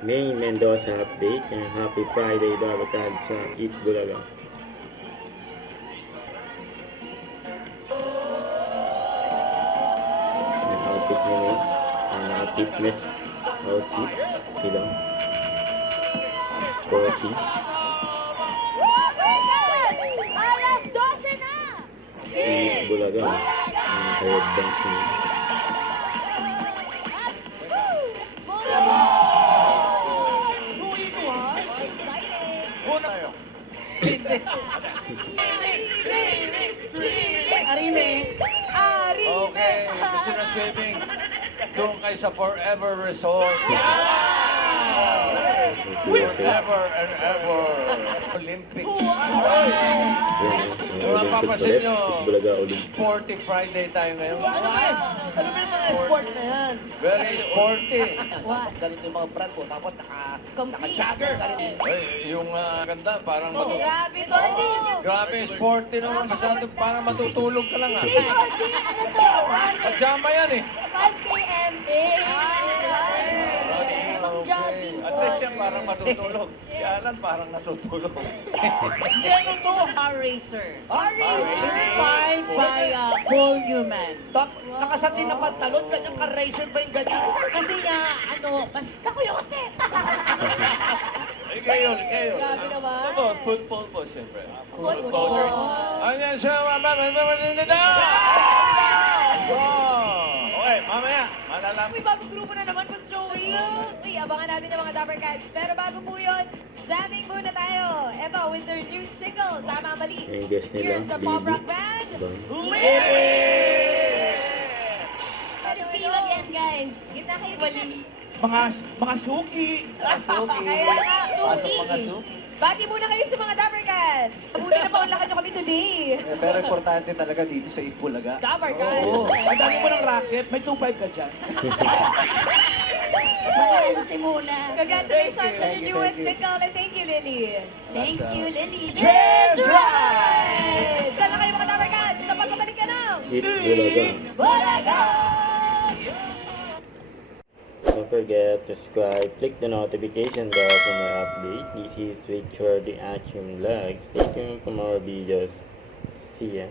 May Mendoza update and happy Friday daw agad sa Eat Bulaga. Ang outfit niya May, ang fitness outfit sila. Sporty. Alas 12 na! Eat Bulaga. Ang head dance niya. Arime! Okay, gusto na swimming. Doon kayo sa Forever Resort. Forever and ever. Olympics. Kung napapasin nyo, Bulaga Olympic. Sporty Friday tayo ngayon. Ano ba yung sport na yan? Very sporty. Ganito yung mga brand ko, tapos naka-jogger. Ay, yung ganda, parang Grabe, Tony! Grabe, sporty naman. Masyado parang matutulog ka lang ah. Ano to? Pajama yan eh. 1 Pang-jogging At least yan parang matutulog. Si Alan parang natutulog. Ano to? Car racer. Car racer. Inspired by Paul Newman. Nakasatin na pantalon, ganyang car racer ba yung ganyan? Kasi nga, basta ko yung kasi. Kayo. Grabe naman. Ako, football po, siyempre. Football. Ayan siya, okay, mamaya, malalaman. May bagong grupo na naman, Boss Joey. Uy, abangan natin ang mga Dapper Cats. Pero bago po yun, jamming muna tayo. Eto, with their new single, Tama Mali. Yung guest nila, Here's the pop rock Bibi. band. Bang. Festival yan, guys. Kita kayo wali. Mga suki. Kaya nga, suki. Bati muna kayo sa mga Dapper Cats. Muna na paunlakan nyo kami today. Pero importante talaga dito sa Itbulaga. Dapper Cats. Oo. Ang dami mo ng racket, may 2.5 ka dyan. Mahalti muna. Congratulations Thank you, on the newest thank you. single. And thank you, Lily. Thank you, Lily. Cheers, Ride! Saan na kayo mga Dapper Cats? Sa pagbabalik ka ng Eat Bulaga. Bulaga! Don't forget to subscribe, click the notification bell for my update. This is Richard the Action Vlog. Stay tuned for more videos. See ya.